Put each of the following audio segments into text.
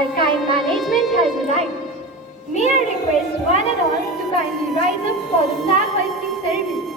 Our kind management has arrived. May I request one and all to kindly rise up for the flag hoisting ceremony.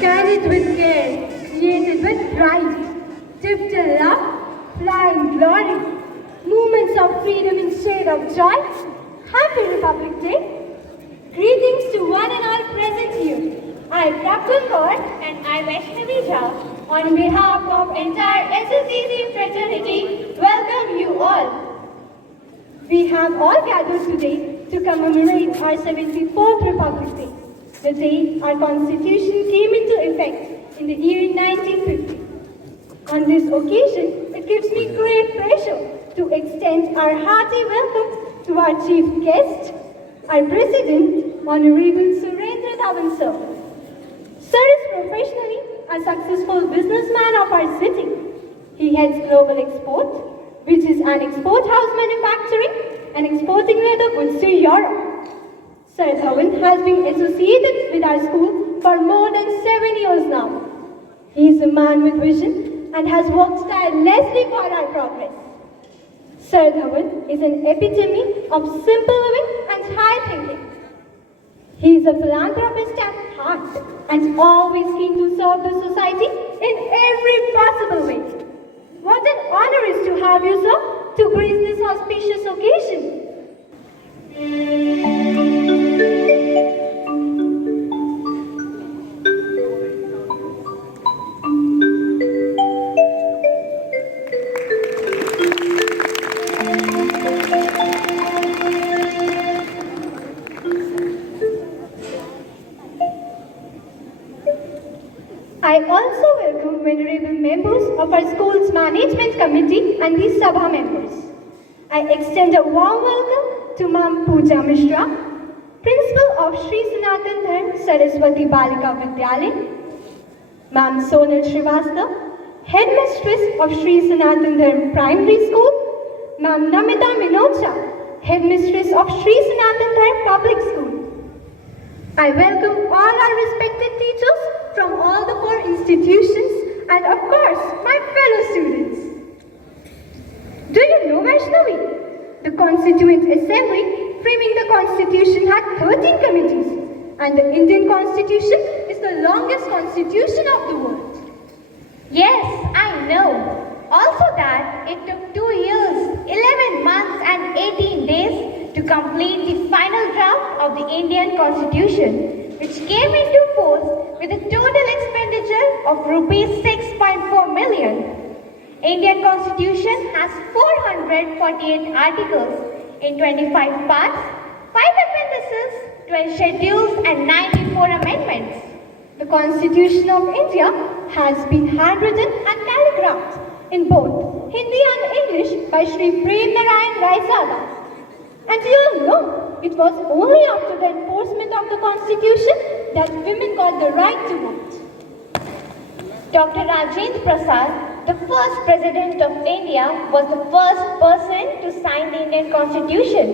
Carried with care, created with pride, dipped in love, flying glory, moments of freedom in shade of joy. Happy Republic Day! Greetings to one and all present here. I, Captain Lord, and I, Vaishnavi Jha, on behalf of entire SSDEC fraternity, welcome you all. We have all gathered today to commemorate our 74th Republic Day, the day our Constitution came into effect in the year 1950. On this occasion, it gives me great pleasure to extend our hearty welcome to our chief guest, our President, Honorable Surendra Dhawan sir. Sir is professionally a successful businessman of our city. He heads Global Export, which is an export house manufacturing and exporting leather goods to Europe. Sir Dhawan has been associated with our school for more than 7 years now. He is a man with vision and has worked tirelessly for our progress. Sir Dhawan is an epitome of simple living and high thinking. He is a philanthropist at heart and always keen to serve the society in every possible way. What an honor is to have you, sir, to grace this auspicious occasion. I also welcome venerable members of our school's management committee and the Sabha members. I extend a warm welcome to Ma'am Pooja Mishra, Principal of Shree Sanatan Dharm Saraswati Balika Vidyalaya, Ma'am Sonal Srivastava, Headmistress of Shree Sanatan Dharm Primary School, Ma'am Namita Minocha, Headmistress of Shree Sanatan Dharm Public School. I welcome all our respected teachers from all the 4 institutions and of course my fellow students. Do you know, Vaishnavi? The Constituent Assembly framing the Constitution had 13 committees and the Indian Constitution is the longest constitution of the world. Yes, I know. Also that it took 2 years, 11 months and 18 days to complete the final draft of the Indian Constitution, which came into force with a total expenditure of rupees 6.4 million. Indian Constitution has 448 articles in 25 parts, 5 appendices, 12 schedules and 94 amendments. The Constitution of India has been handwritten and calligraphed in both Hindi and English by Shri Preamble. And you know, it was only after the enforcement of the Constitution that women got the right to vote. Dr. Rajendra Prasad, the first President of India, was the first person to sign the Indian Constitution.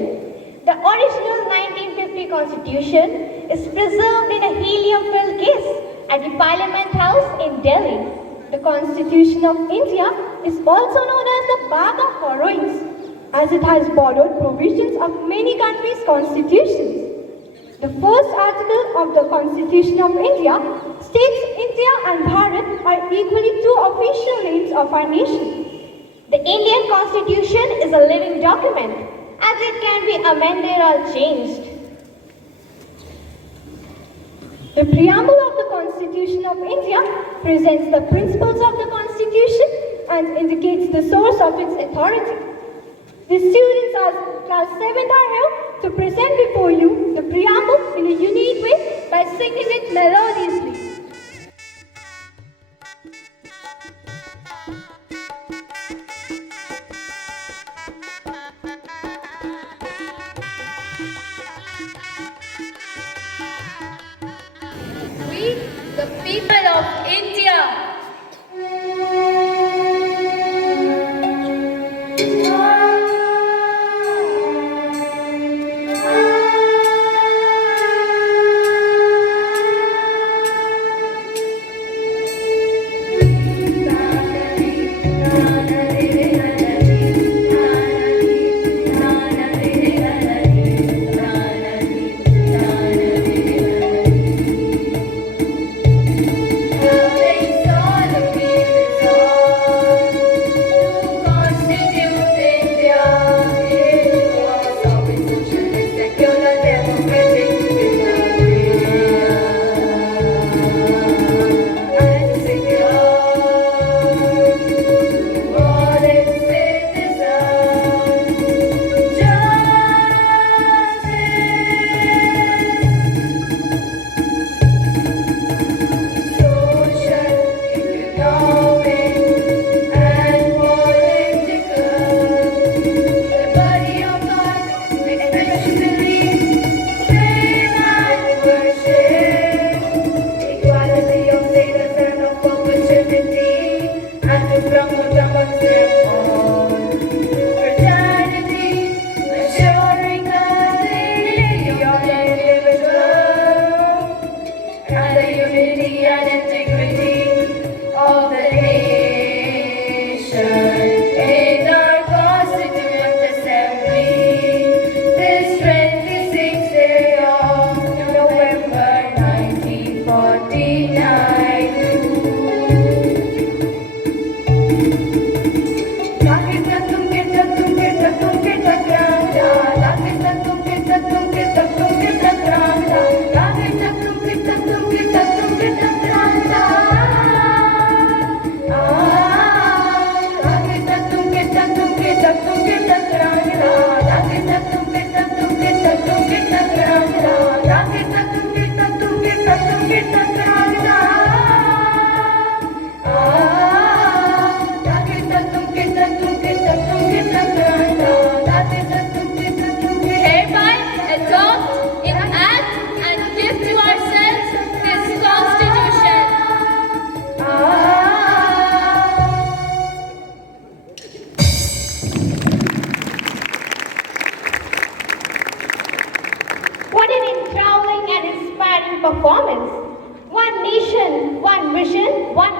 The original 1950 Constitution is preserved in a helium-filled case at the Parliament House in Delhi. The Constitution of India is also known as the Bag of Borrowings, as it has borrowed provisions of many countries' constitutions. The first article of the Constitution of India states India and Bharat are equally 2 official names of our nation. The Indian Constitution is a living document, as it can be amended or changed. The Preamble of the Constitution of India presents the principles of the Constitution and indicates the source of its authority. The students of Class 7th are here to present before you the Preamble in a unique way by singing it melodiously. We, the people of India, so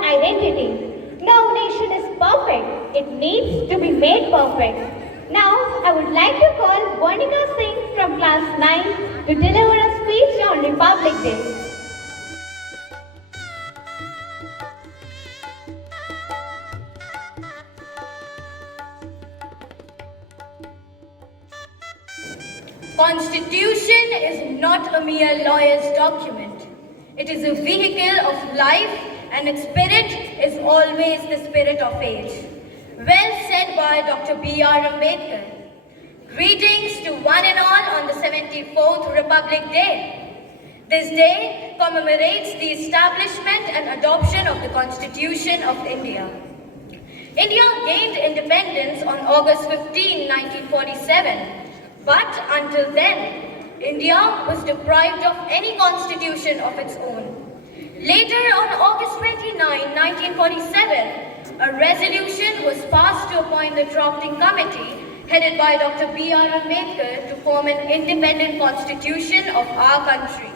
identity. No nation is perfect. It needs to be made perfect. Now, I would like to call Varnika Singh from class 9 to deliver a speech on Republic Day. Constitution is not a mere lawyer's document. It is a vehicle of life, and its spirit is always the spirit of age. Well said by Dr. B.R. Ambedkar. Greetings to one and all on the 74th Republic Day. This day commemorates the establishment and adoption of the Constitution of India. India gained independence on August 15, 1947. But until then, India was deprived of any constitution of its own. Later, on August 29, 1947, a resolution was passed to appoint the drafting committee headed by Dr. B.R. Ambedkar to form an independent constitution of our country.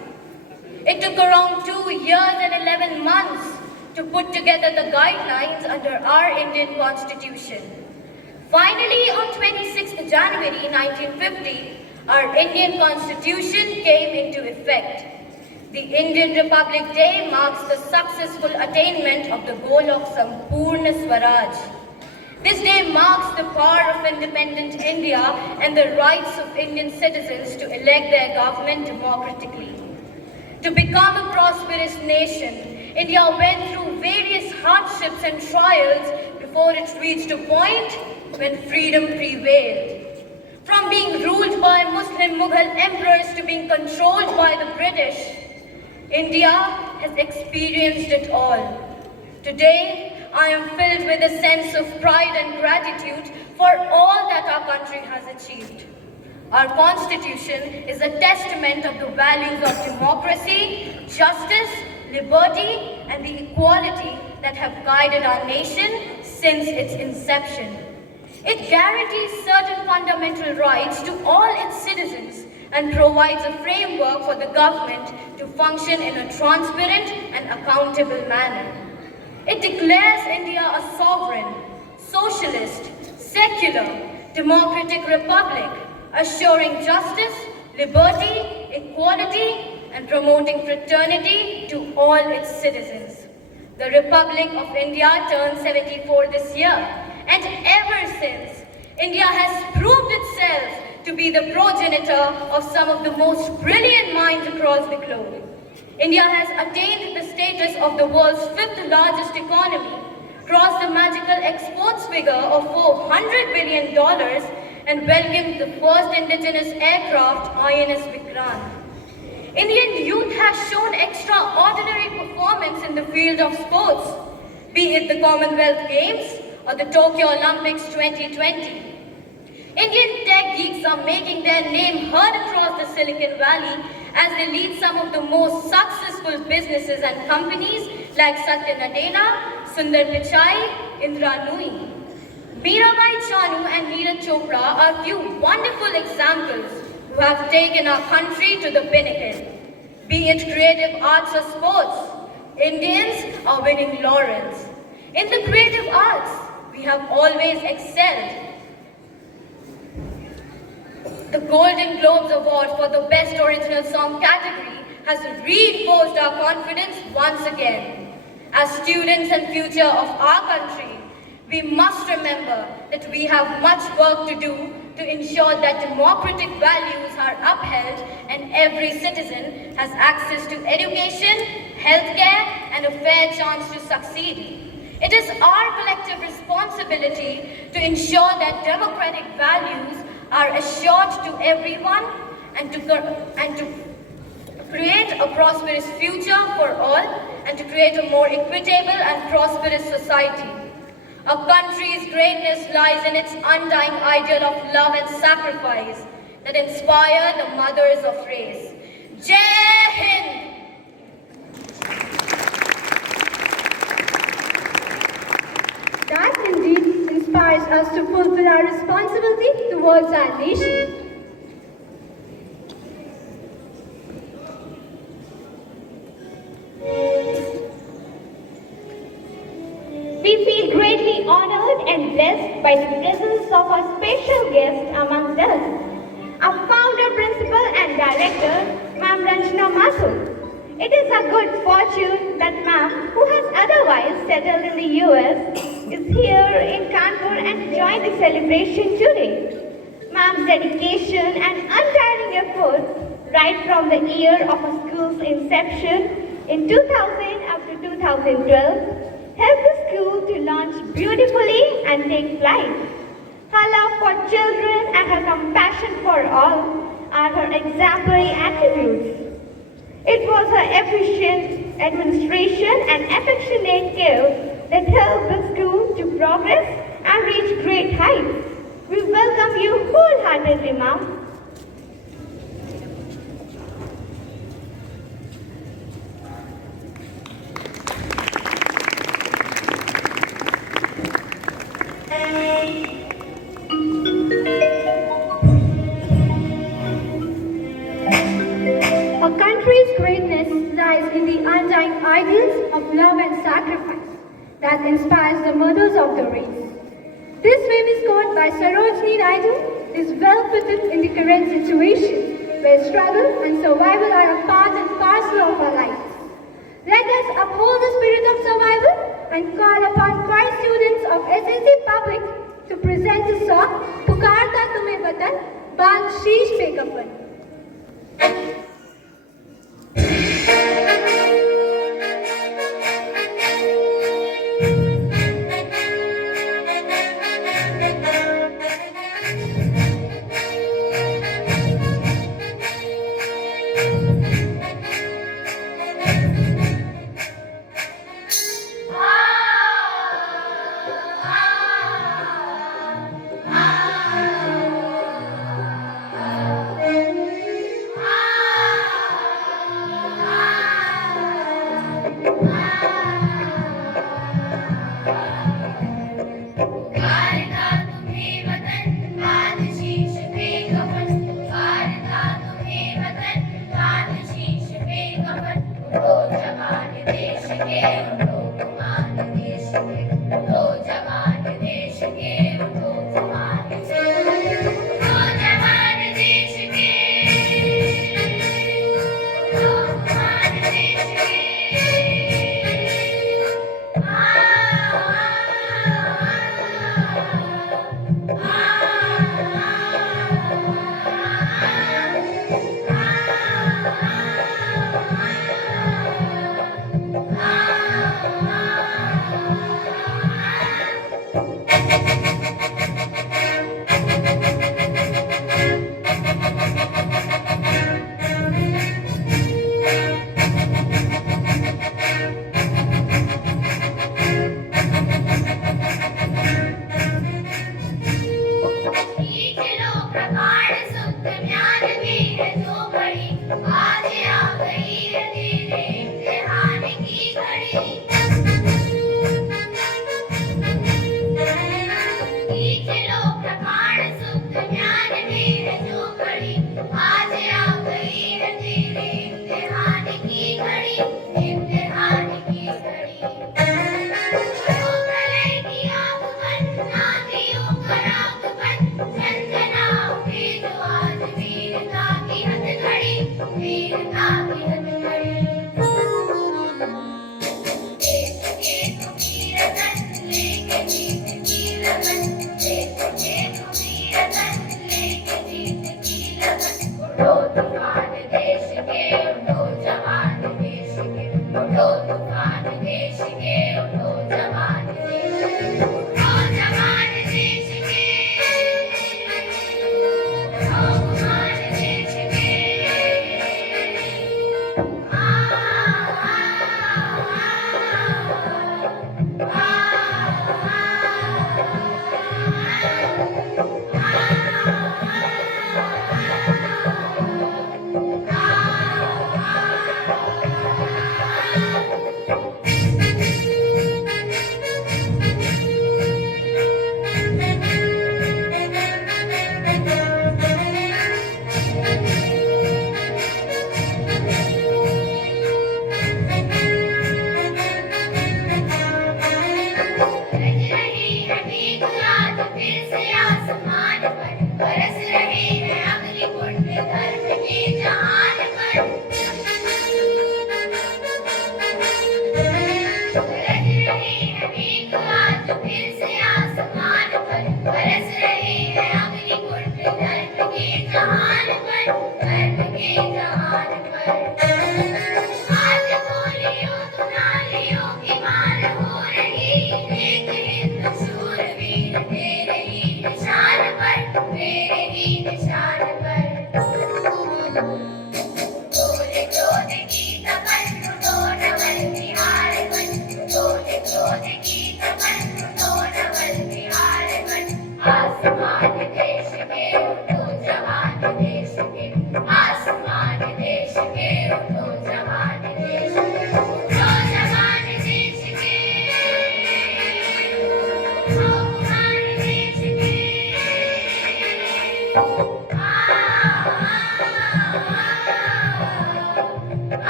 It took around 2 years and 11 months to put together the guidelines under our Indian constitution. Finally, on 26th January 1950, our Indian Constitution came into effect. The Indian Republic Day marks the successful attainment of the goal of Sampurna Swaraj. This day marks the power of independent India and the rights of Indian citizens to elect their government democratically. To become a prosperous nation, India went through various hardships and trials before it reached a point when freedom prevailed. From being ruled by Muslim Mughal emperors to being controlled by the British, India has experienced it all. Today, I am filled with a sense of pride and gratitude for all that our country has achieved. Our Constitution is a testament of the values of democracy, justice, liberty, and the equality that have guided our nation since its inception. It guarantees certain fundamental rights to all its citizens and provides a framework for the government to function in a transparent and accountable manner. It declares India a sovereign, socialist, secular, democratic republic, assuring justice, liberty, equality, and promoting fraternity to all its citizens. The Republic of India turned 74 this year, and ever since, India has proved itself to be the progenitor of some of the most brilliant minds across the globe. India has attained the status of the world's 5th largest economy, crossed the magical exports figure of $400 billion, and welcomed the first indigenous aircraft, INS Vikrant. Indian youth has shown extraordinary performance in the field of sports, be it the Commonwealth Games or the Tokyo Olympics 2020. Indian tech geeks are making their name heard across the Silicon Valley as they lead some of the most successful businesses and companies like Satya Nadella, Sundar Pichai, Indra Nui. Mirabai Chanu and Neeraj Chopra are few wonderful examples who have taken our country to the pinnacle. Be it creative arts or sports, Indians are winning laurels. In the creative arts, we have always excelled. The Golden Globes Award for the Best Original Song category has reinforced our confidence once again. As students and future of our country, we must remember that we have much work to do to ensure that democratic values are upheld and every citizen has access to education, healthcare, and a fair chance to succeed. It is our collective responsibility to ensure that democratic values are assured to everyone and to create a prosperous future for all and to create a more equitable and prosperous society. A country's greatness lies in its undying ideal of love and sacrifice that inspire the mothers of race. Jai Hind! That indeed inspires us to fulfill our responsibility towards our nation. We feel greatly honored and blessed by the presence of our special guest amongst us, our founder, principal and director, Ma'am Ranjana Mathur. It is a good fortune that Ma'am, who has otherwise settled in the US, is here in Kanpur and joined the celebration today. Ma'am's dedication and untiring efforts right from the year of a school's inception in 2000 up to 2012 helped the school to launch beautifully and take flight. Her love for children and her compassion for all are her exemplary attributes. It was her efficient administration and affectionate care that helped the school to progress and reach great heights. We welcome you wholeheartedly, Ma'am. A country's greatness lies in the undying ideals of love and sacrifice that inspires the mothers of the race. This famous quote by Sarojini Naidu is well fitted in the current situation where struggle and survival are a part and parcel of our lives. Let us uphold the spirit of survival and call upon choir students of SSD Public to present the song Pukarta, tumhe watan, bal sheesh pe kafan.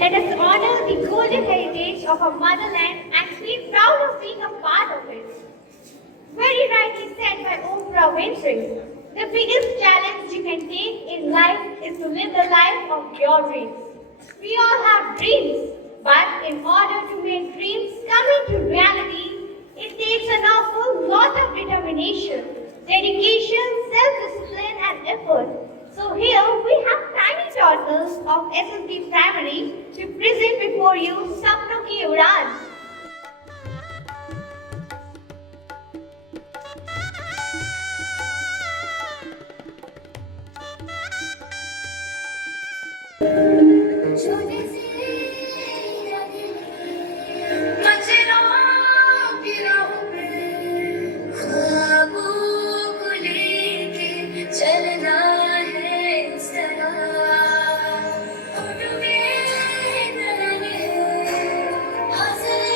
Let us honor the golden heritage of our motherland and feel proud of being a part of it. Very rightly said by Oprah Winfrey, the biggest challenge you can take in life is to live the life of your dreams. We all have dreams, but in order to make dreams come into reality, it takes an awful lot of determination, dedication, self-discipline and effort. So here we have tiny toddlers of SSD Primary to present before you Sapno ki Udaan. Hustle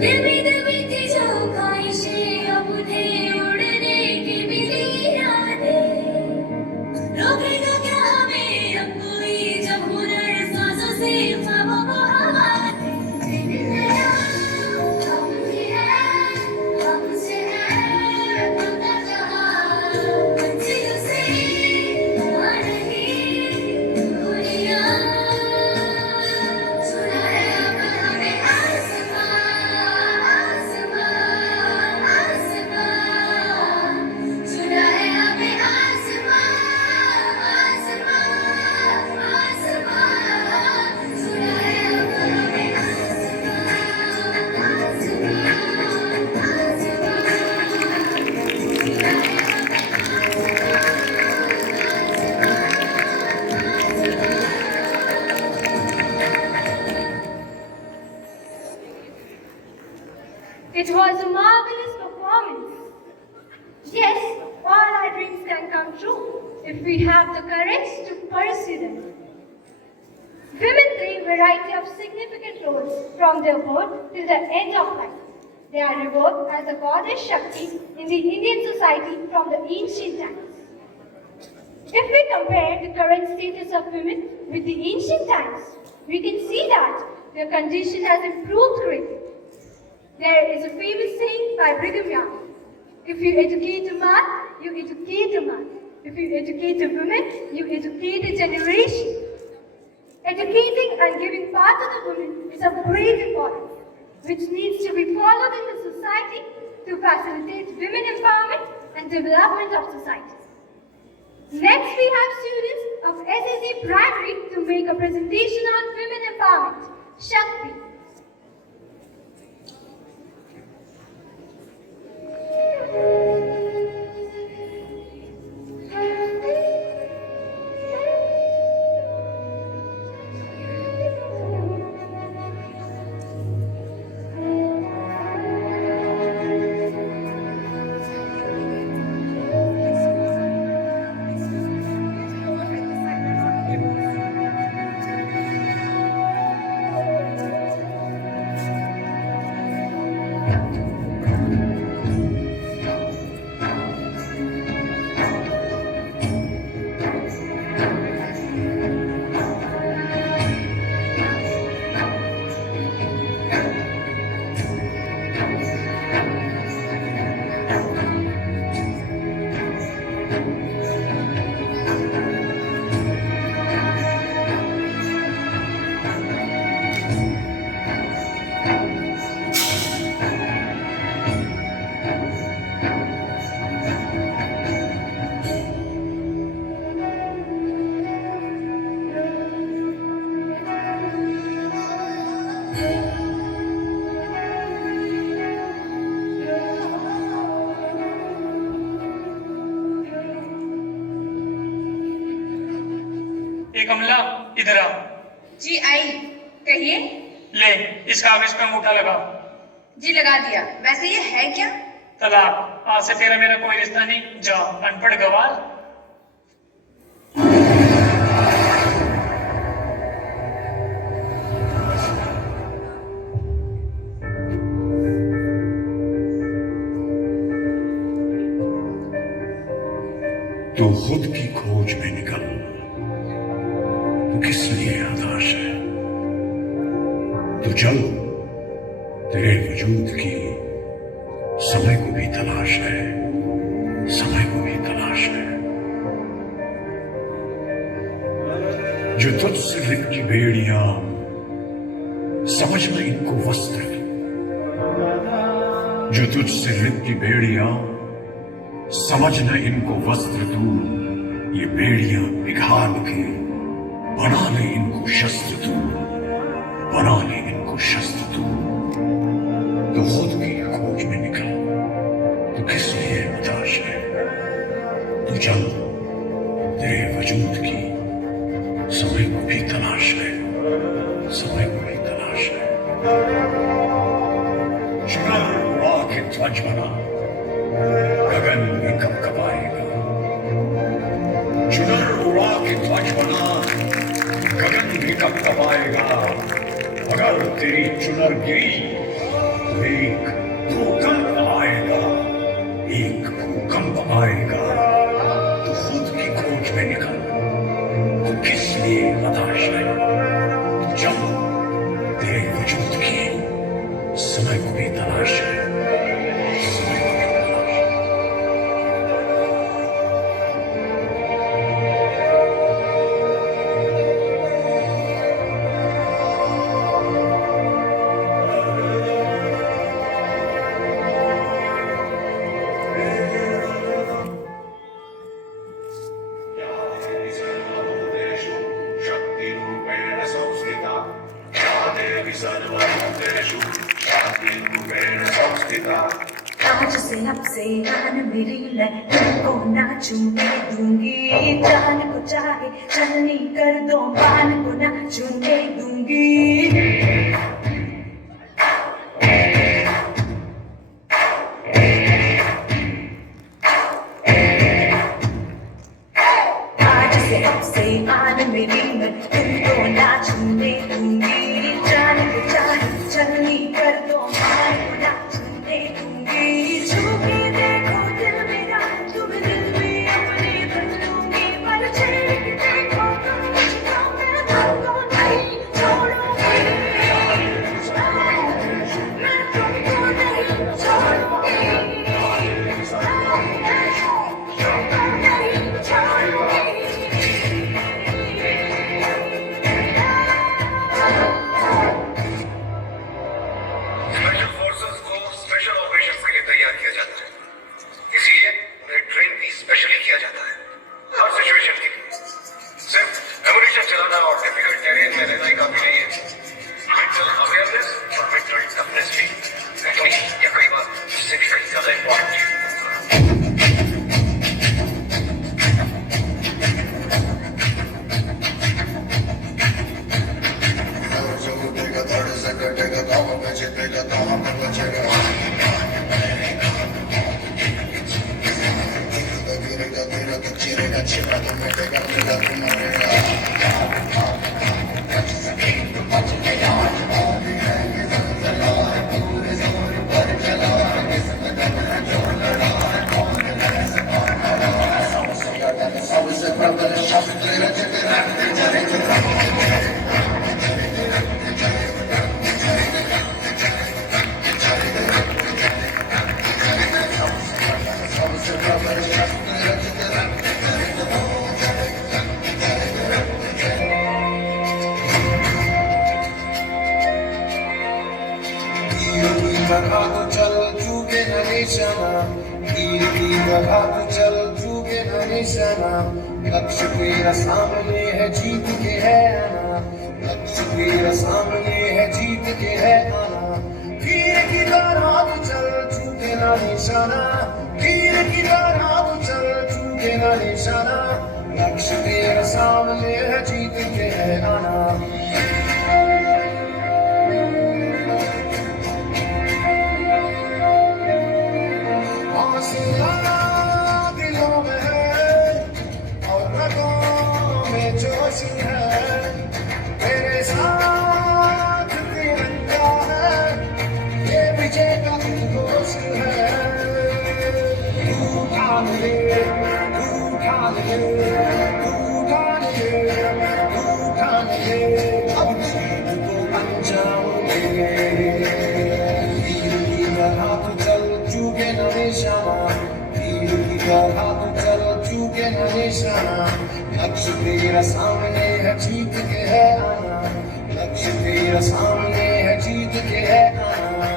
दबी दबी थी जो ख्वाहिशें अब उन्हें उड़ने की मिली यादें रोकेगा क्या हमें अब कोई जब हुनर सांसों से ख्वाबों को हवा दे दिन नया हमसे है अपना जहां मंजिल से आ रही दुनिया सुना है अब हमें आसमां आसमां आसमां सुना है हमें आसमां आसमां आसमां सुना है अब हमें It was a marvelous performance. Yes, all our dreams can come true if we have the courage to pursue them. Women play a variety of significant roles from their birth till the end of life. They are revered as the goddess Shakti in the Indian society from the ancient times. If we compare the current status of women with the ancient times, we can see that their condition has improved greatly. There is a famous saying by Brigham Young: if you educate a man, you educate a man. If you educate a woman, you educate a generation. Educating and giving power to the women is of great importance, which needs to be followed in the society to facilitate women empowerment and development of society. Next, we have students of SSD Primary to make a presentation on women empowerment. Shakti. कमला इधर आ। जी आई, कहिए। ले इस कागज पे अंगूठा लगा। जी लगा दिया। वैसे ये है क्या? तलाक। आज से तेरा मेरा कोई रिश्ता नहीं, जा अनपढ़ गवार। तो खुद की खोज में निकल, तो किस लिए हताश है? तो चल, तेरे वजूद की समय को भी तलाश है, समय को भी तलाश है। जो तुझसे लिपटी बेड़ियां, समझना इनको वस्त्र। जो तुझसे लिपटी बेड़ियां, समझना इनको वस्त्र तू। ये बेड़ियां पिघाल के बना ले इनको शस्त्र तू, बना ले इनको शस्त्र तू। तो खुद की खोज में निकल, तो किस लिए हताश है? तो चल, तेरे वजूद की समय को भी तलाश है, समय को भी तलाश है। चुनर उड़ा के ध्वज बना, गगन भी कब कब आएगा। चुनर उड़ा के ध्वज बना, गगन भी कब कब आएगा। अगर तेरी चुनर गिरी तो की तलाश है, समय की तलाश। शक्ति रूपेण संस्थिता, या देवी सर्वभूतेषु शक्ति रूपेण संस्थिता। आज से अब से जान मेरी, मैं तुमको ना छूने दूंगी। जान को चाहे चलनी कर दो, पान को ना छूने दूंगी। आज से अब से आन मेरी, मैं तुमको ना छूने दूंगी। जान को चाहे चलनी कर दो, पान को ना छूने दूंगी। छू के देखो दिल मेरा, तुम दिल में अपने भर लूंगी। पर छेड़ के देखो तुम मुझको, मैं तुमको नहीं छोड़ूंगी। मैं तुमको नहीं छोड़ूंगी। स्पेशल फोर्सेस को स्पेशल ऑपरेशंस के लिए तैयार किया जाता है, इसीलिए उन्हें ट्रेन भी स्पेशली किया जाता है, हर सिचुएशन के लिए। सिर्फ एमुनिशन चलाना और डिफिकल्ट टेरेन में रहना ही काफी नहीं है, मेंटल अवेयरनेस और मेंटल टफनेस भी, एक्चुअली ये कई बार इससे भी कहीं ज्यादा इंपॉर्टेंट है। लक्ष्य तेरा सामने है, जीत के है आना। लक्ष्य तेरा सामने है, जीत के है आना। तीर की तरह तू चल, चूके ना निशाना। तीर की तरह तू चल, चूके ना निशाना। लक्ष्य तेरा सामने है, जीत के है आना। दिलों में है और रगों में जोश है, तेरे साथ तिरंगा है, ये विजय का घोष है। तू ठान ले, तू ठान ले, तू ठान ले, तू ठान ले, अब जीत को अंजाओगे। तीर की तरह तू चल, चूके न निशाना। तीर की तरह तू चल, चूके न निशाना। लक्ष्य तेरा सामने है, जीत के है आना। लक्ष्य तेरा सामने है, जीत के है आना।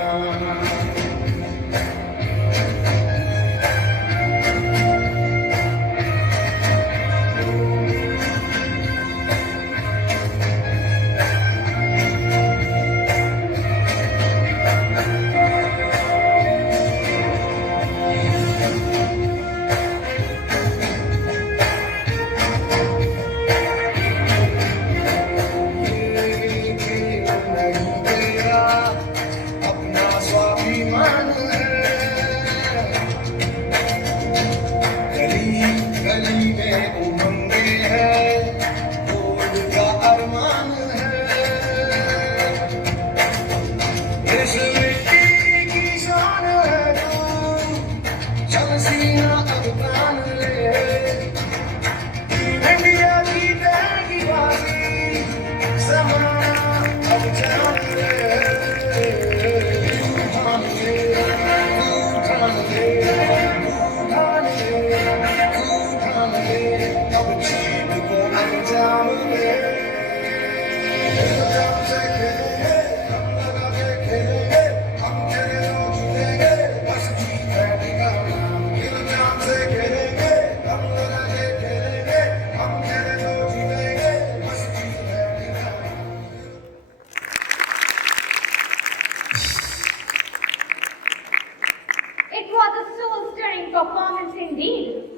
was a soul-stirring performance indeed.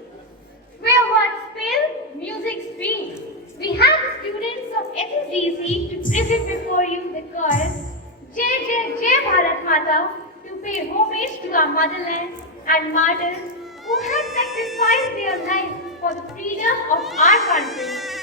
Where words spill, music speaks. We have students of SSDEC to present before you the chorus Jai Jai Jai Bharat Mata to pay homage to our motherland and martyrs who have sacrificed their lives for the freedom of our country.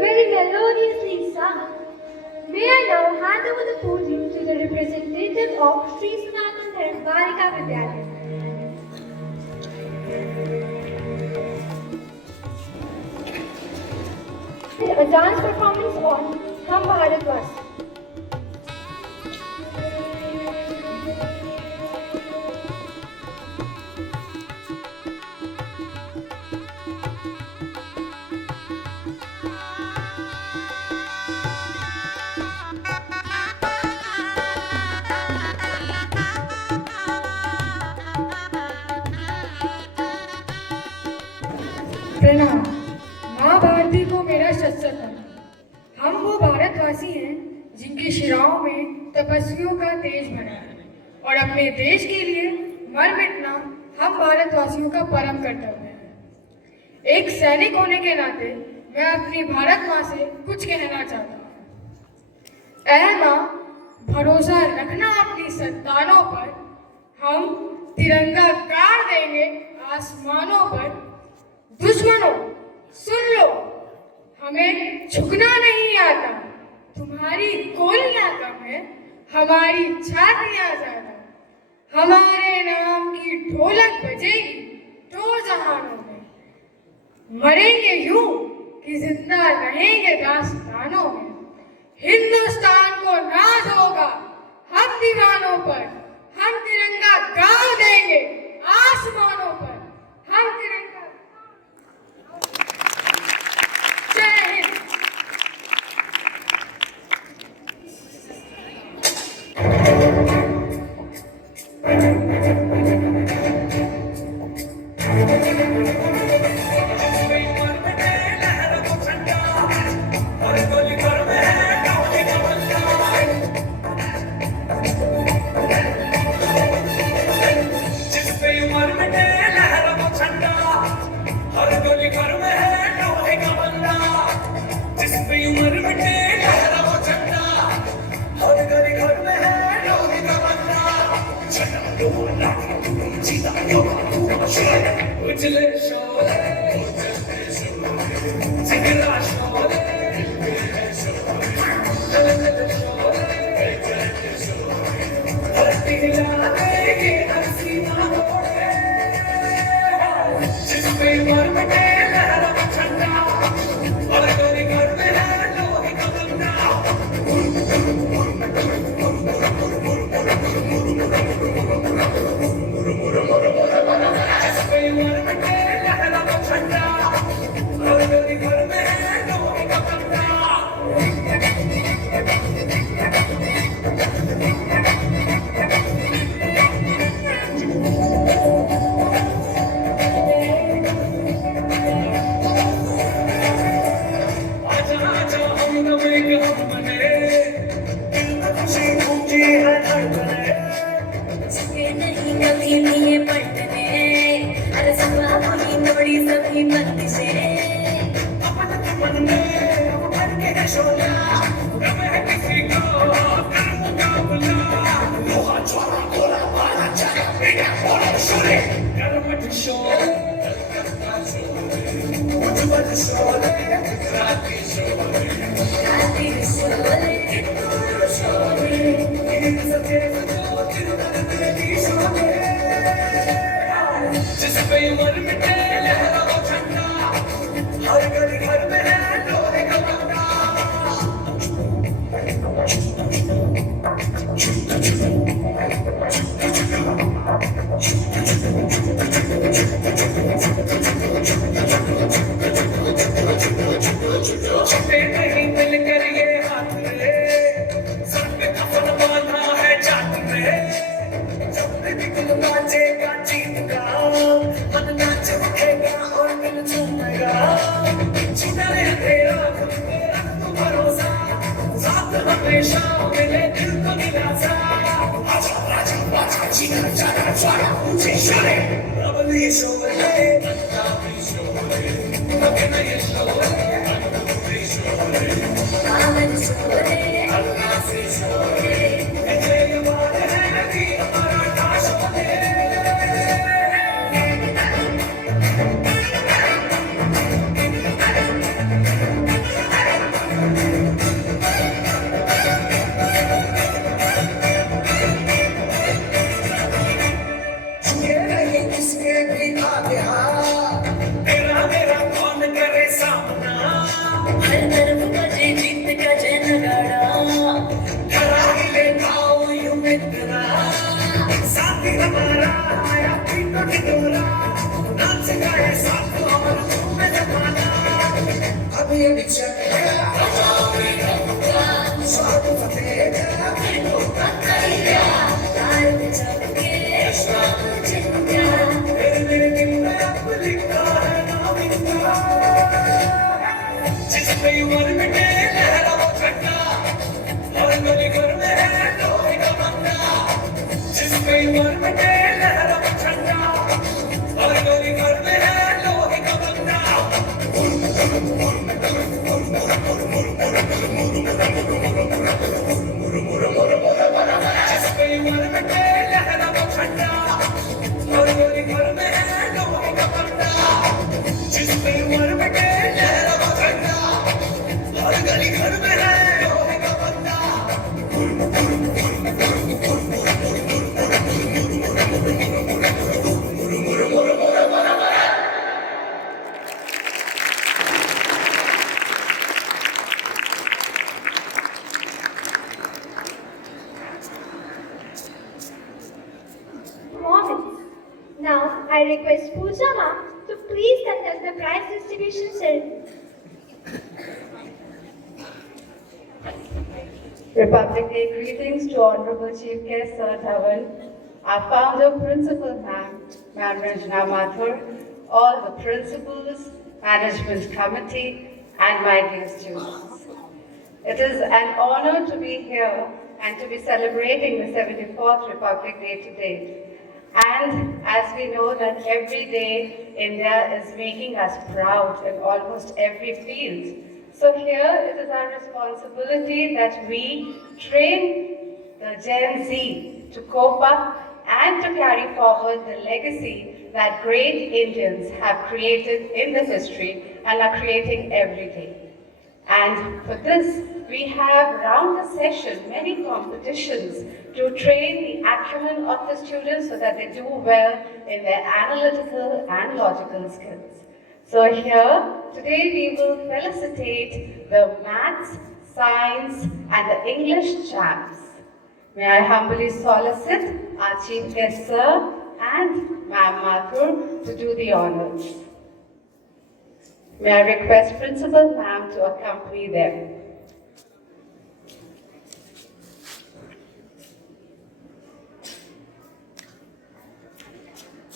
Very melodiously sung. May I now hand over the podium to the representative of Shree Sanatan and Balika Vidyalaya. A dance performance on Hum Bharatwasi. प्रणाम। माँ भारती को मेरा शतशतम। हम वो भारतवासी हैं जिनकी शिराओं में तपस्वियों का तेज भरा है और अपने देश के लिए मर मिटना हम भारतवासियों का परम कर्तव्य है। एक सैनिक होने के नाते मैं अपनी भारत माँ से कुछ कहना चाहता हूँ। ऐ माँ, भरोसा रखना अपनी संतानों पर, हम तिरंगा गाड़ देंगे आसमानों पर। दुश्मनों सुन लो, हमें झुकना नहीं आता। तुम्हारी गोलियां कम है, हमारी छातियां ज्यादा। हमारे नाम की ढोलक बजेगी दो जहानों में। मरेंगे यूं कि जिंदा रहेंगे दास्तानों में। हिंदुस्तान को नाज होगा हम दीवानों पर। हम तिरंगा गाड़ देंगे आसमानों पर। हम तिरंगा पे उमर मिटे लहरा वो झंडा, हर गली घर में है लोहे का बंदा। छिपे नहीं मिलकर ये हाथ रे, सर पे कफन बांधा है जात रे। जब भी दिल नाचेगा जीत का, मन नाच उठेगा और दिल झूमेगा। छुटा है तेरा खुद पे रख तू भरोसा, साथ हमेशा मिले दिल को दिलासा। आजा आजा आजा जीना जाना जाना मुझे शाने, अब ये शोले बंदा भी शोले, अबे न ये शोले बंदा भी शोले, आमन शोले अल्लाह से शोले, ये बात है कि हमारा था शोले। ये नहीं किसके भी आगे हाथ, तेरा मेरा कौन करे सामना। हर तरफ बजे जीत का जय नगाड़ा, डरा ही ले आओ यूं मित्रा। साथी हमारा आया पीटो ढिढोरा, नाच गाए साथ और झूमे जमाना। अब ये विचक है स्वाद फतेह का पकड़िया, तार बिछड़ के शाम चिंता। मेरे दिल में अब लिखा है नाम इनका, जिस पे उमर मिटे लहरा वो झंडा, हर गली घर में है लोहे का बंदा। जिस पे उमर मिटे लहरा वो झंडा, हर गली घर में है लोहे का बंदा। जिस पे उमर मिटे लहरा वो झंडा, हर गली घर में है लोहे का बंदा। जिस पे उमर मिटे लहरा वो झंडा, हर गली घर में है लोहे का बंदा। Performance. Now I request Pooja ma'am to please conduct the prize distribution ceremony. Republic Day greetings to Honorable Chief Guest Sir Dhawan, our founder principal ma'am Ranjana Mathur, all the principals, management committee, and my dear students. It is an honor to be here and to be celebrating the 74th Republic Day today. And as we know that every day India is making us proud in almost every field. So here it is our responsibility that we train the Gen Z to cope up and to carry forward the legacy that great Indians have created in the history and are creating every day. And for this, we have round the session many competitions to train the acumen of the students so that they do well in their analytical and logical skills. So here, today we will felicitate the maths, science and the English champs. May I humbly solicit our Chief Guest Sir and Ma'am Mathur to do the honors. May I request Principal Ma'am to accompany them.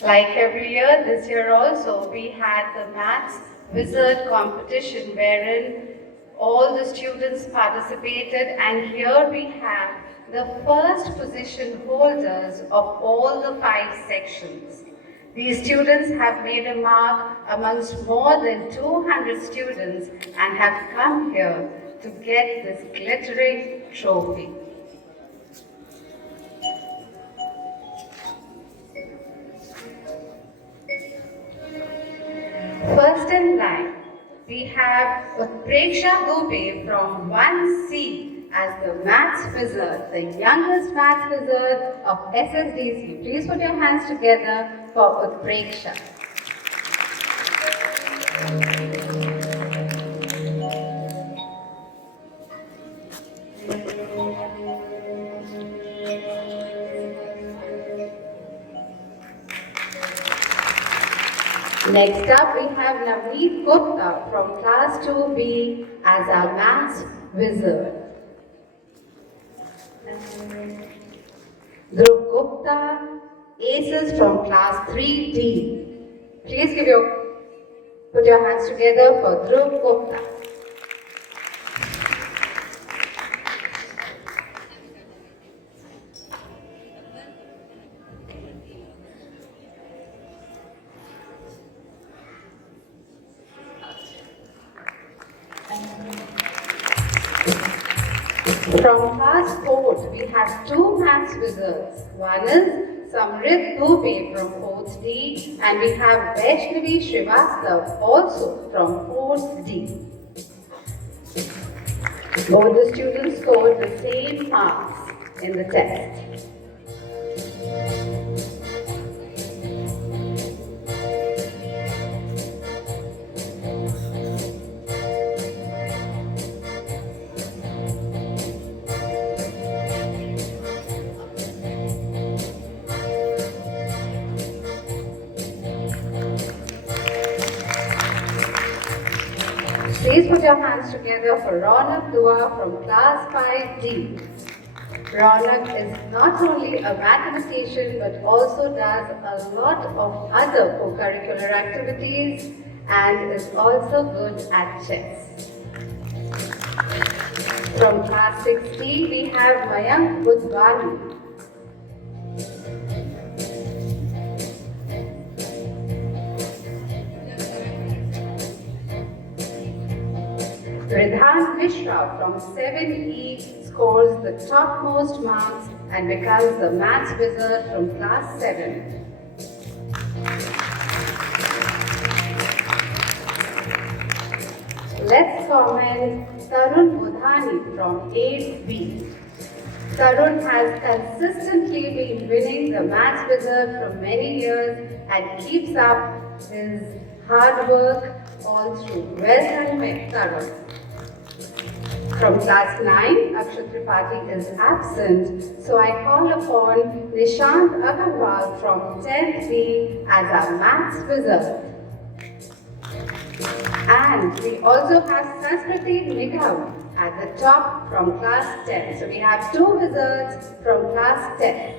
Like every year, this year also, we had the Maths Wizard competition wherein all the students participated, and here we have the first position holders of all the 5 sections. These students have made a mark amongst more than 200 students and have come here to get this glittering trophy. First in line, we have Preksha Dubey from 1C as the maths wizard, the youngest maths wizard of SSDEC. Please put your hands together for Preksha. Next up, we have Navneet Gupta from Class 2B as our maths wizard. Dhruv Gupta, aces from Class 3D. Please put your hands together for Dhruv Gupta. From Class 4, we have two maths wizards. One is Samrit Dubey from 4th D, and we have Vaishnavi Srivastav also from 4th D. Both the students scored the same marks in the test. Please put your hands together for Ronak Dua from Class 5D. Ronak is not only a mathematician but also does a lot of other co-curricular activities and is also good at chess. From Class 6D, we have Mayank Budhwani. Ridhan Mishra from 7E scores the topmost marks and becomes the maths wizard from Class 7. Let's comment Tarun Budhani from 8B. Tarun has consistently been winning the maths wizard for many years and keeps up his hard work all through. Well done, Tarun. From Class 9, Akshat Tripathi is absent, so I call upon Nishant Agarwal from 10th B as our maths wizard. And we also have Sanskriti Nigam at the top from Class 10. So we have two wizards from Class 10.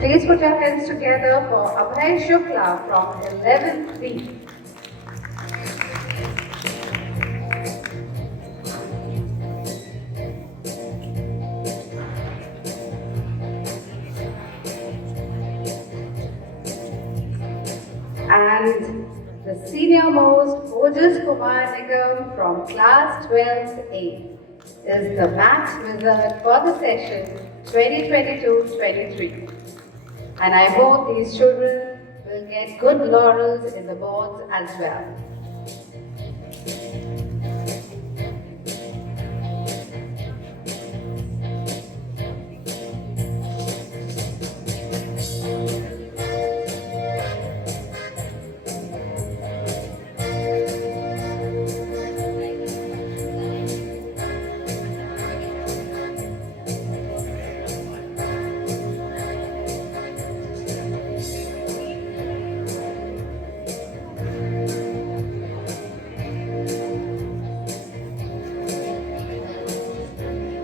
Please put your hands together for Abhay Shukla from 11th B. And the senior most, Ojas Kumar Nigam from Class 12th A is the maths wizard for the session 2022-23. And I hope these children will get good laurels in the boards as well.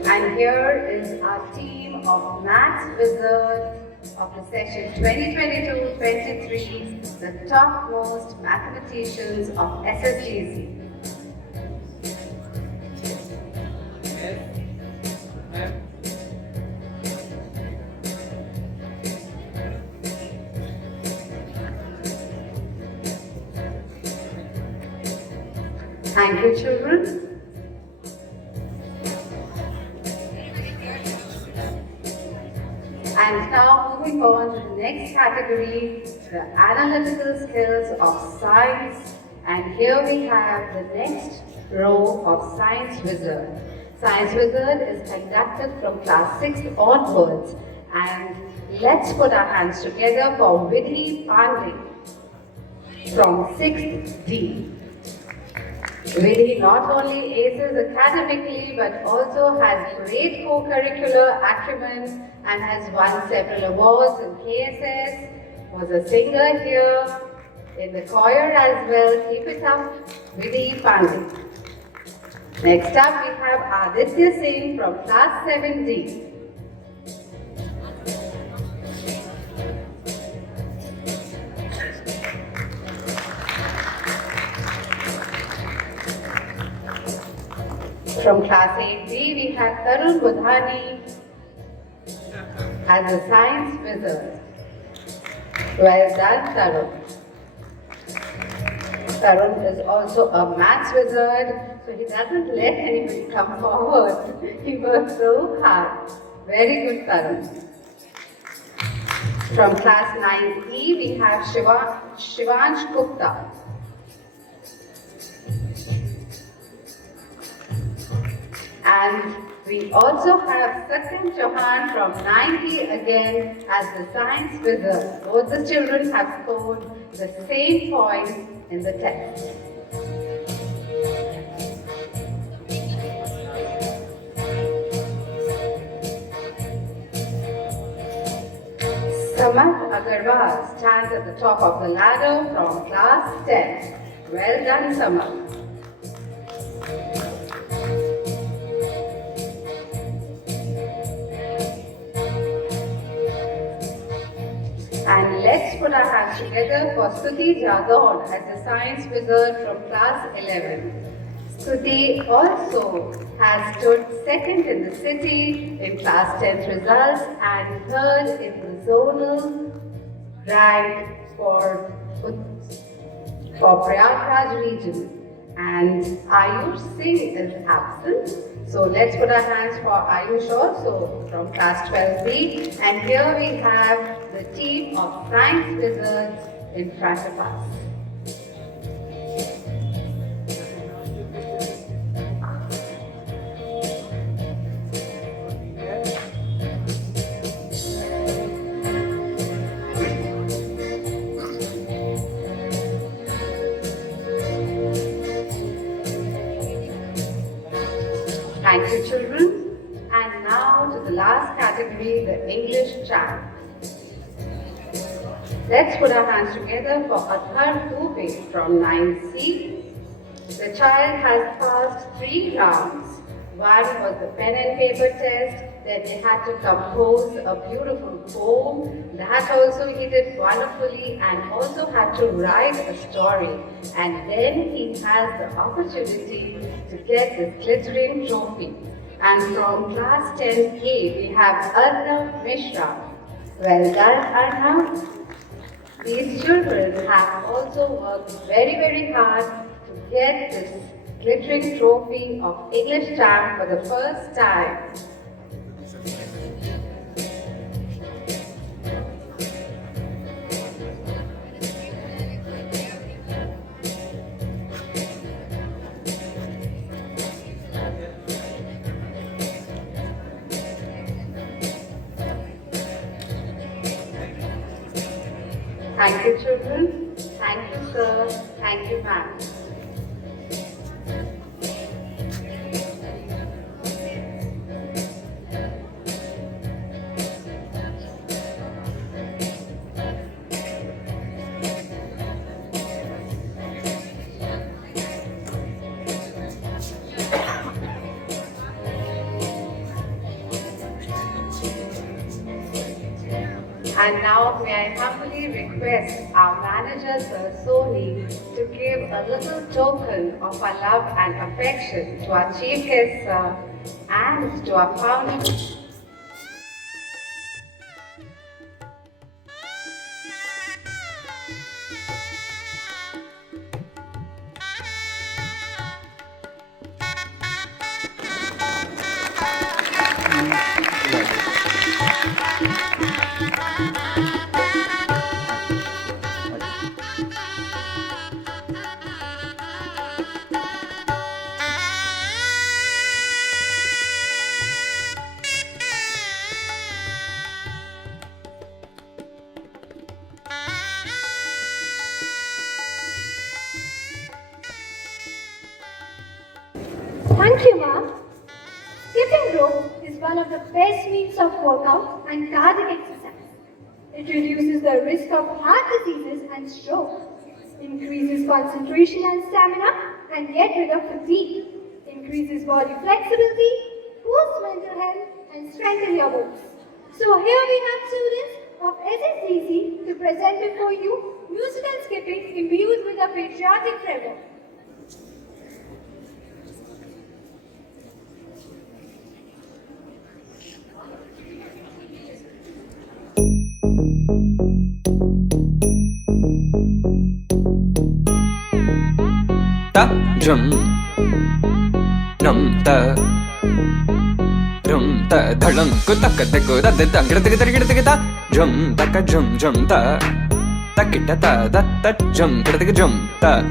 And here is our team of maths wizards of the session 2022-23, the topmost mathematicians of SSDEC. Thank you, children. And now moving on to the next category, the analytical skills of science. And here we have the next row of Science Wizard. Science Wizard is conducted from Class 6 onwards And let's put our hands together for Vidhi Pandey from 6th D. Vidhi not only aces academically but also has great co-curricular acumen and has won several awards in KSS, was a singer here, in the choir as well. Keep it up, Vidhi Pandey. Next up we have Aditya Singh from class 7D. From class 8B, we have Tarun Budhani as a science wizard. Well done, Tarun. Tarun is also a maths wizard, so he doesn't let anybody come forward. He works so hard. Very good, Tarun. From class 9E, we have Shivansh Gupta. And we also have Satyam Chauhan from 9D again as the science wizard. Both the children have scored the same points in the test. Samat Agarwal stands at the top of the ladder from class 10. Well done, Samat. And let's put our hands together for Stuti Jadon as the science wizard from class 11. Stuti also has stood second in the city in class 10th results and third in the zonal rank for Prayagraj region. And Ayush Singh is absent. So let's put our hands for Ayush also from class 12B. And here we have the team of science wizards in front of us. Thank you, children. And now to the last category, the English chant. Let's put our hands together for Adhar Dubey from 9C. The child has passed 3 rounds. One was the pen and paper test, then they had to compose a beautiful poem. That also he did wonderfully and also had to write a story. And then he has the opportunity to get this glittering trophy. And from class 10A, we have Arnav Mishra. Well done, Arnav. These children have also worked very, very hard to get this glittering trophy of English chant for the first time. Thank you, children. Thank you, sir. Thank you, ma'am. And now may I humbly request our manager, Sir Soni, to give a little token of our love and affection to our chief guest, Sir, and to our founder. you, ma'am. Skipping rope is one of the best means of workout and cardiac exercise. It reduces the risk of heart diseases and stroke, increases concentration and stamina, and get rid of fatigue, increases body flexibility, boosts mental health, and strengthens your bones. So here we have students of SSDEC to present before you musical skipping imbued with a patriotic fervor. Ta jum num ta rum ta dhalam ku tak de ku da de tang gid gid ta jum ta ka jum ta takita ta da ta jum gid jum ta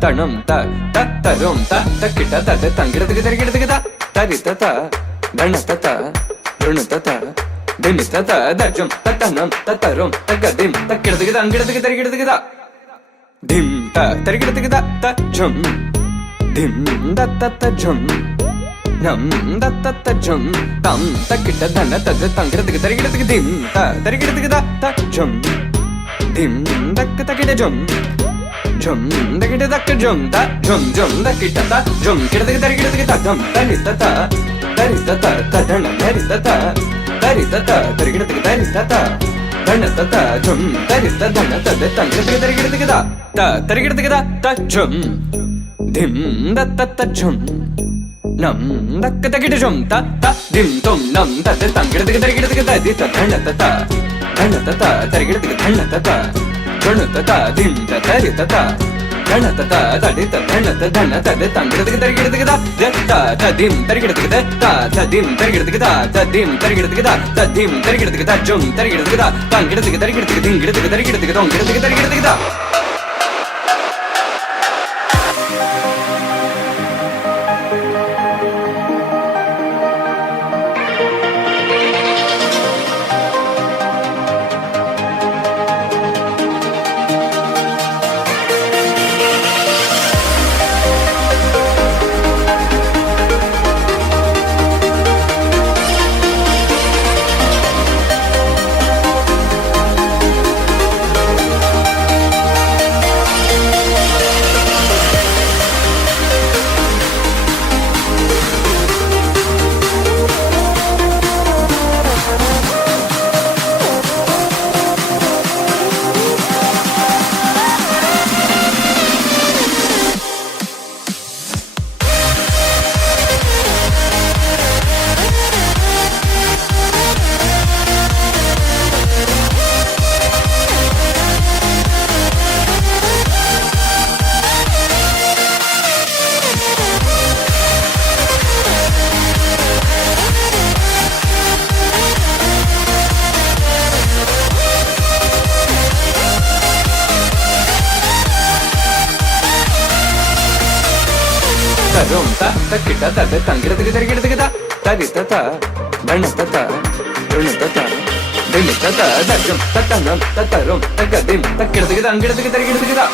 tanum ta rum ta takita ta de tang gid ta tarita ta dhanata ta runata ta dimita ta da jum ta tanum ta rum ta gadim ta gid ta dim ta tarigida ta jum dim da ta jum nam da ta jum tam ta kita dana ta tangirida tarigida dim ta tarigida ta jum dim da ta kita jum da kita ta jum da kita ta jum kita tarigida ta dam tarita ta dana tarita ta tarigida ta Dhanata jum tarita dhanata de tangirida ta tarigida ta jum dim da ta jum nam da ta gida jum ta dim tum nam da de tangirida di ta dhanata ta tarigida dhanata ta dim da tarita ta dhanata ta di ta dhanata de tangirida ta dim tarigida ta dim tarigida ta dim tarigida ta jum tarigida tangirida tarigida tarigida takita ta de tangirida tarita ta dhanata ta runata ta dimita ta da jum ta tanam ta rum ta gadim ta kirdigida tarigida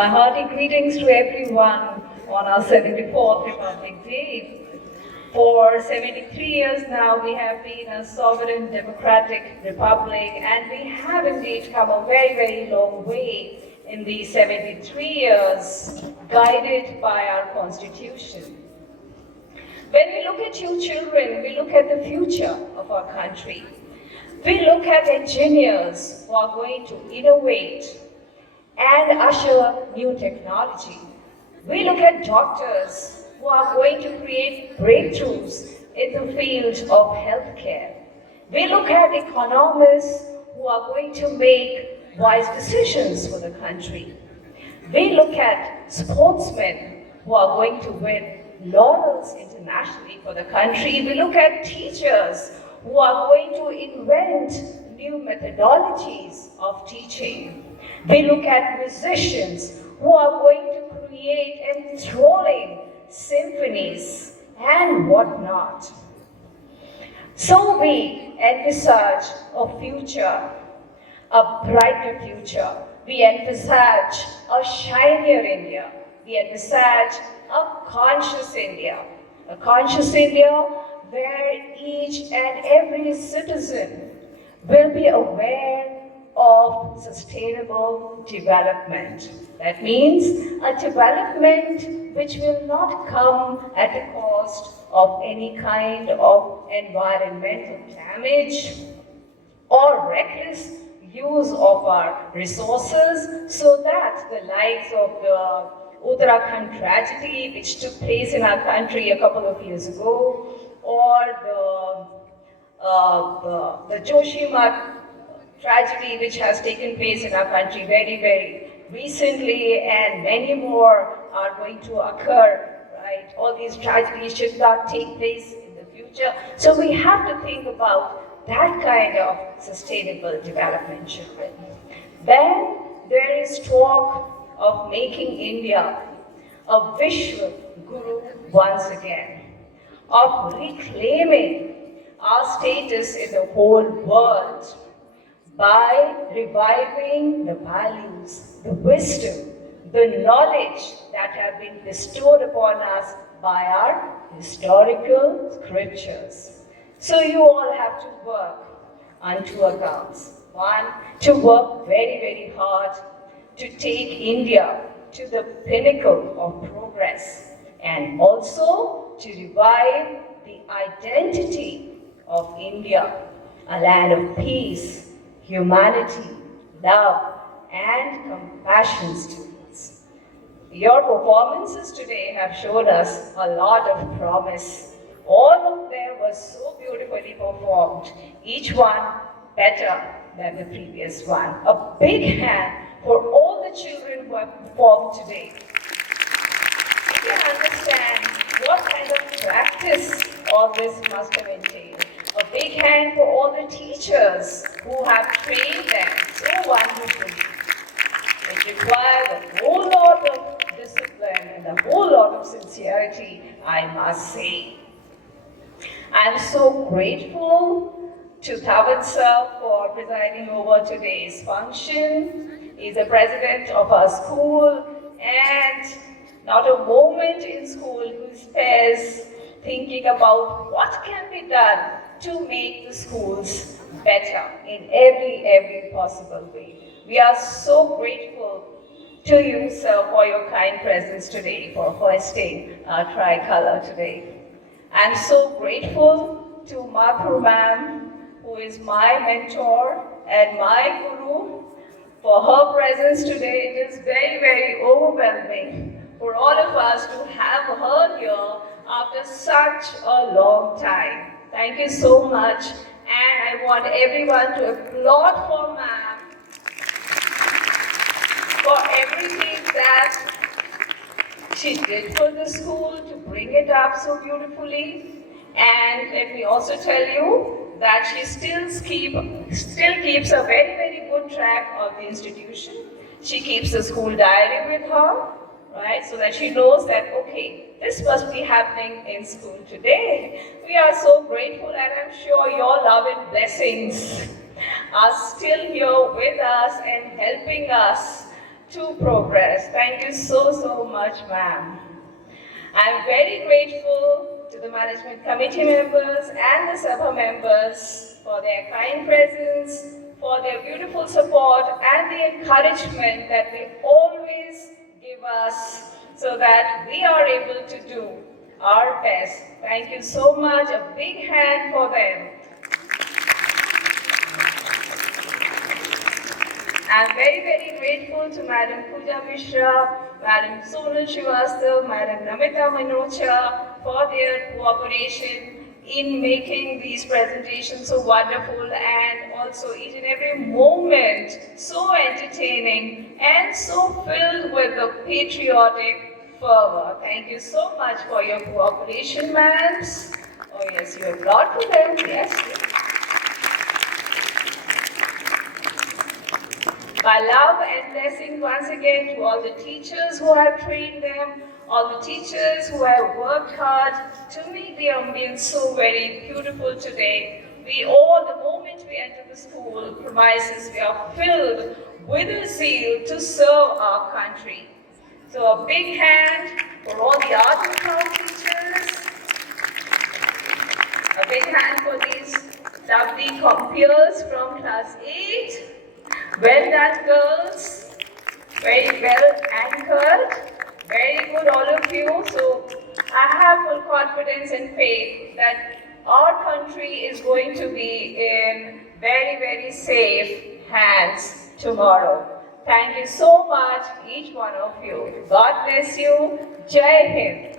My hearty greetings to everyone on our 74th Republic Day. For 73 years now, we have been a sovereign democratic republic, and we have indeed come a very, very long way in these 73 years, guided by our Constitution. When we look at you children, we look at the future of our country. We look at engineers who are going to innovate and usher new technology. We look at doctors who are going to create breakthroughs in the field of healthcare. We look at economists who are going to make wise decisions for the country. We look at sportsmen who are going to win laurels internationally for the country. We look at teachers who are going to invent new methodologies of teaching. We look at musicians who are going to create enthralling symphonies and whatnot. So we envisage a future, a brighter future. We envisage a shinier India. We envisage a conscious India where each and every citizen will be aware of sustainable development. That means a development which will not come at the cost of any kind of environmental damage or reckless use of our resources, so that the likes of the Uttarakhand tragedy which took place in our country a couple of years ago, or the Joshima tragedy which has taken place in our country very, very recently, and many more are going to occur, right? All these tragedies should not take place in the future. So we have to think about that kind of sustainable development, children. Then there is talk of making India a Vishwa Guru once again, of reclaiming our status in the whole world by reviving the values, the wisdom, the knowledge that have been bestowed upon us by our historical scriptures. So you all have to work on two accounts. One, to work very, very hard to take India to the pinnacle of progress, and also to revive the identity of India, a land of peace, humanity, love, and compassion, students. Your performances today have shown us a lot of promise. All of them were so beautifully performed, each one better than the previous one. A big hand for all the children who have performed today. You can understand what kind of practice all this must have entailed. A big hand for all the teachers who have trained them so wonderfully. It requires a whole lot of discipline and a whole lot of sincerity, I must say. I'm so grateful to Dhawan sir for presiding over today's function. He's the president of our school, and not a moment in school who spares thinking about what can be done to make the schools better in every possible way. We are so grateful to you, sir, for your kind presence today, for hoisting our tricolor today. I'm so grateful to Mathur ma'am, who is my mentor and my guru, for her presence today. It is very, very overwhelming for all of us to have her here after such a long time. Thank you so much, and I want everyone to applaud for ma'am for everything that she did for the school to bring it up so beautifully. And let me also tell you that she still keeps a very, very good track of the institution. She keeps the school diary with her, right? So that she knows that, okay, this must be happening in school today. We are so grateful, and I'm sure your love and blessings are still here with us and helping us to progress. Thank you so much, ma'am. I'm very grateful to the management committee members and the Sabha members for their kind presence, for their beautiful support and the encouragement that they always give us so that we are able to do our best. Thank you so much. A big hand for them. I'm very grateful to Madam Pooja Mishra, Madam Sonal Srivastava, Madam Namita Manocha for their cooperation in making these presentations so wonderful, and also each and every moment so entertaining and so filled with the patriotic fervor. Thank you so much for your cooperation, ma'ams. Oh yes, you applaud to them, yes. My love and blessing once again to all the teachers who have trained them, all the teachers who have worked hard to make the ambience so very beautiful today. We all, the moment we enter the school premises, we are filled with a zeal to serve our country. So a big hand for all the art and craft teachers. A big hand for these lovely compeers from class 8. Well done, girls. Very well anchored. Very good, all of you. So I have full confidence and faith that our country is going to be in very safe hands tomorrow. Thank you so much, each one of you. God bless you. Jai Hind.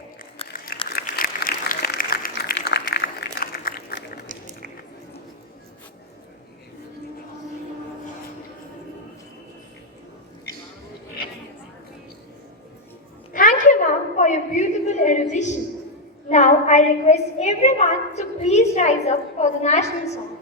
Thank you, ma'am, for your beautiful erudition. Now, I request everyone to please rise up for the national song.